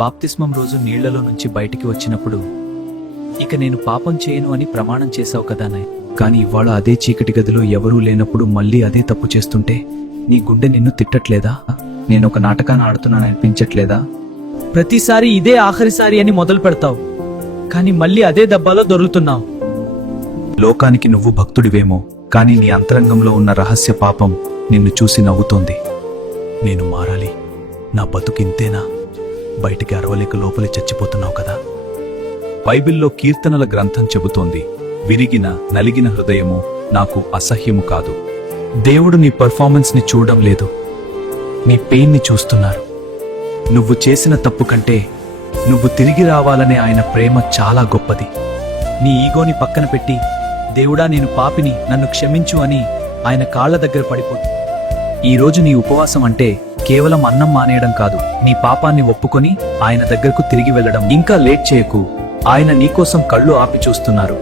బాప్తిస్మం రోజు నీళ్లలో నుంచి బయటికి వచ్చినప్పుడు ఇక నేను పాపం చేయను అని ప్రమాణం చేశావు కదా నాయ్. కానీ ఇవాళ అదే చీకటి గదిలో ఎవరూ లేనప్పుడు మళ్ళీ అదే తప్పు చేస్తుంటే నీ గుండె నిన్ను తిట్టట్లేదా? నేనొక నాటకాన్ని ఆడుతున్నాను అనిపించట్లేదా? ప్రతిసారి ఇదే ఆఖరిసారి అని మొదలు పెడతావు, కానీ మళ్ళీ అదే దెబ్బలో దొరుకుతున్నావు. లోకానికి నువ్వు భక్తుడివేమో, కానీ నీ అంతరంగంలో ఉన్న రహస్య పాపం నిన్ను చూసి నవ్వుతోంది. నేను మారాలి, నా బతుకింతేనా, బయటికి అరవలేక లోపలి చచ్చిపోతున్నావు కదా. బైబిల్లో కీర్తనల గ్రంథం చెబుతోంది, విరిగిన నలిగిన హృదయము నాకు అసహ్యము కాదు. దేవుడు నీ పర్ఫార్మెన్స్ ని చూడడం లేదు, నీ పెయిన్ ని చూస్తున్నారు. నువ్వు చేసిన తప్పు కంటే నువ్వు తిరిగి రావాలనే ఆయన ప్రేమ చాలా గొప్పది. నీ ఈగోని పక్కన పెట్టి, దేవుడా నేను పాపిని, నన్ను క్షమించు అని ఆయన కాళ్ల దగ్గర పడిపోదు. ఈరోజు నీ ఉపవాసం అంటే కేవలం అన్నం మానేయడం కాదు, నీ పాపాన్ని ఒప్పుకొని ఆయన దగ్గరకు తిరిగి వెళ్ళడం. ఇంకా లేట్ చేయకు, ఆయన నీకోసం కళ్ళు ఆపి చూస్తున్నారు.